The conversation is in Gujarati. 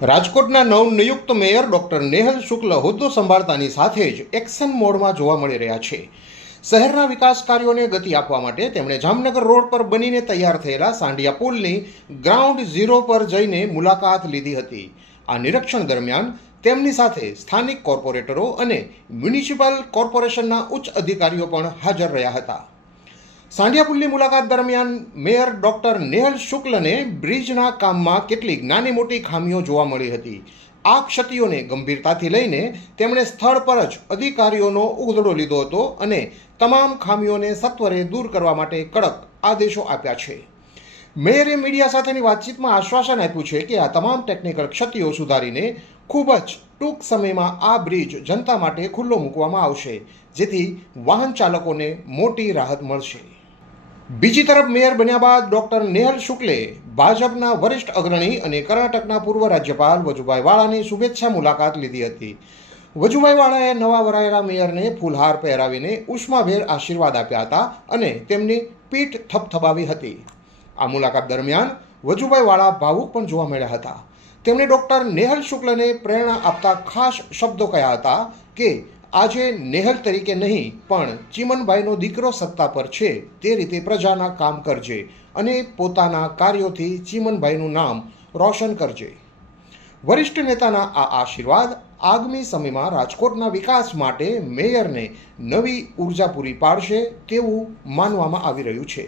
રાજકોટના નવનિયુક્ત મેયર ડોક્ટર નેહલ શુક્લ હોદ્દો સંભાળતાની સાથે જ એક્શન મોડમાં જોવા મળી રહ્યા છે. શહેરના વિકાસ કાર્યોને ગતિ આપવા માટે તેમણે જામનગર રોડ પર બનીને તૈયાર થયેલા સાંઢિયા પુલની ગ્રાઉન્ડ ઝીરો પર જઈને મુલાકાત લીધી હતી. આ નિરીક્ષણ દરમિયાન તેમની સાથે સ્થાનિક કોર્પોરેટરો અને મ્યુનિસિપલ કોર્પોરેશનના ઉચ્ચ અધિકારીઓ પણ હાજર રહ્યા હતા. સાંઢિયા પુલની મુલાકાત દરમિયાન મેયર ડોક્ટર નેહલ શુક્લને બ્રિજના કામમાં કેટલીક નાની મોટી ખામીઓ જોવા મળી હતી. આ ક્ષતિઓને ગંભીરતાથી લઈને તેમણે સ્થળ પર જ અધિકારીઓનો ઉઘડો લીધો હતો અને તમામ ખામીઓને સત્વરે દૂર કરવા માટે કડક આદેશો આપ્યા છે. મેયરે મીડિયા સાથેની વાતચીતમાં આશ્વાસન આપ્યું છે કે આ તમામ ટેકનિકલ ક્ષતિઓ સુધારીને ખૂબ જ ટૂંક સમયમાં આ બ્રિજ જનતા માટે ખુલ્લો મૂકવામાં આવશે, જેથી વાહન ચાલકોને મોટી રાહત મળશે. બીજી તરફ મેયર બન્યા બાદ ડોક્ટર નેહલ શુક્લે ભાજપના વરિષ્ઠ અગ્રણી અને કર્ણાટકના પૂર્વ રાજ્યપાલ વજુભાઈ વાળાની શુભેચ્છા મુલાકાત લીધી હતી. વજુભાઈ વાળાએ નવા વરાયેલા મેયરને ફૂલહાર પહેરાવીને ઉષ્માભેર આશીર્વાદ આપ્યા હતા અને તેમની પીઠ થપથપાવી હતી. આ મુલાકાત દરમિયાન વજુભાઈ વાળા ભાવુક પણ જોવા મળ્યા હતા. તેમણે ડોક્ટર નેહલ શુક્લને પ્રેરણા આપતા ખાસ શબ્દો કહ્યા હતા કે આજે નેહલ તરીકે નહીં પણ ચીમનભાઈનો દીકરો સત્તા પર છે તે રીતે પ્રજાના કામ કરજે અને પોતાના કાર્યોથી ચીમનભાઈનું નામ રોશન કરજે. વરિષ્ઠ નેતાના આ આશીર્વાદ આગામી સમયમાં રાજકોટના વિકાસ માટે મેયરને નવી ઉર્જા પૂરી પાડશે તેવું માનવામાં આવી રહ્યું છે.